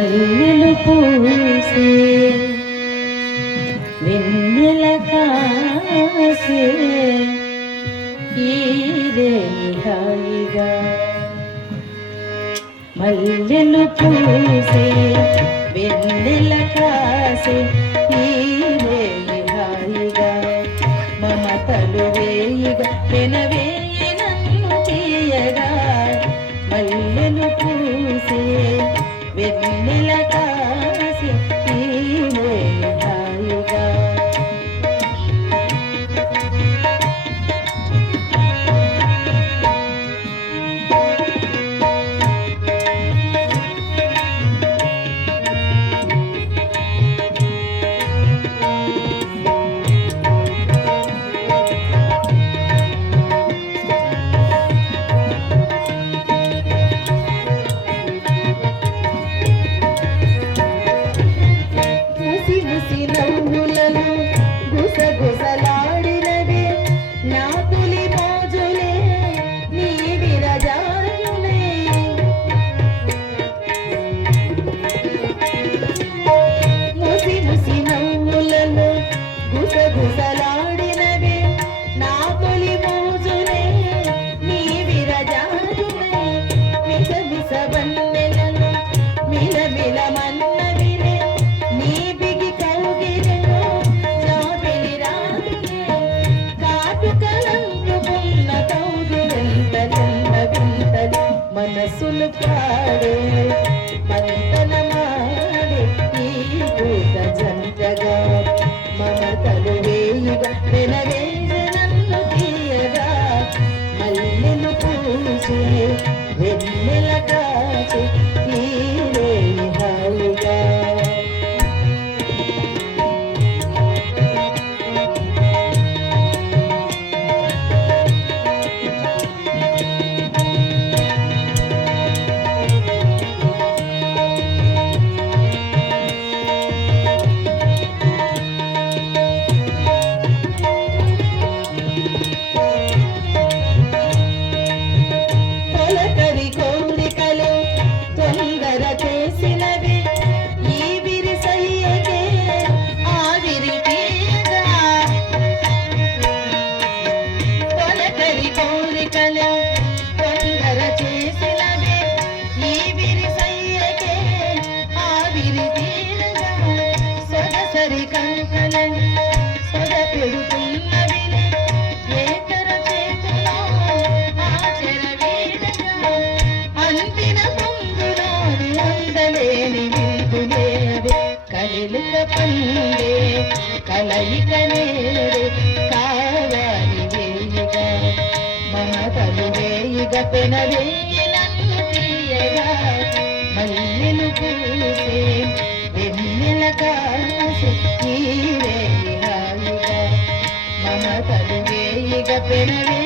మల్లెలు పూసే వెన్నెల కాసే ఈరే హాయిగా మల్లెలు పూసే వెన్నెల కాసే ఈరే హాయిగా మమతలు వేయిగా పెనవేయి నన్ను తీయగా మల్లెలు పూసే వెన్నెల కాసే ఈరే హాయిగా గుసగుసలాడినవే నా తొలి మోజులే నీ విరజాజులే ముసి ముసి నవ్వులలో గుసగుసలాడినవే నా తొలి మోజులే నీ విరజాజులే విస విస వన్నెలలో మిలమిల మన్నవిలే నీ బిగి కౌగిలలో మనసులు పాడే మంతనమాడే ఈ భూత జంటగా మమతలు వేయుగా వెనవేసి నన్ను తీయగా మల్లెలు పూసే వెన్నెల కాచే ఈరే హాయిగా పండే కలయిక నేడే కావాలి వేయిగా మమతలు వేయిగా పెనవేయి నన్ను తీయగా మల్లెలు పూసే వెన్నెల కాసే ఈరే హాయిగా మమతలు వేయిగా పెనవే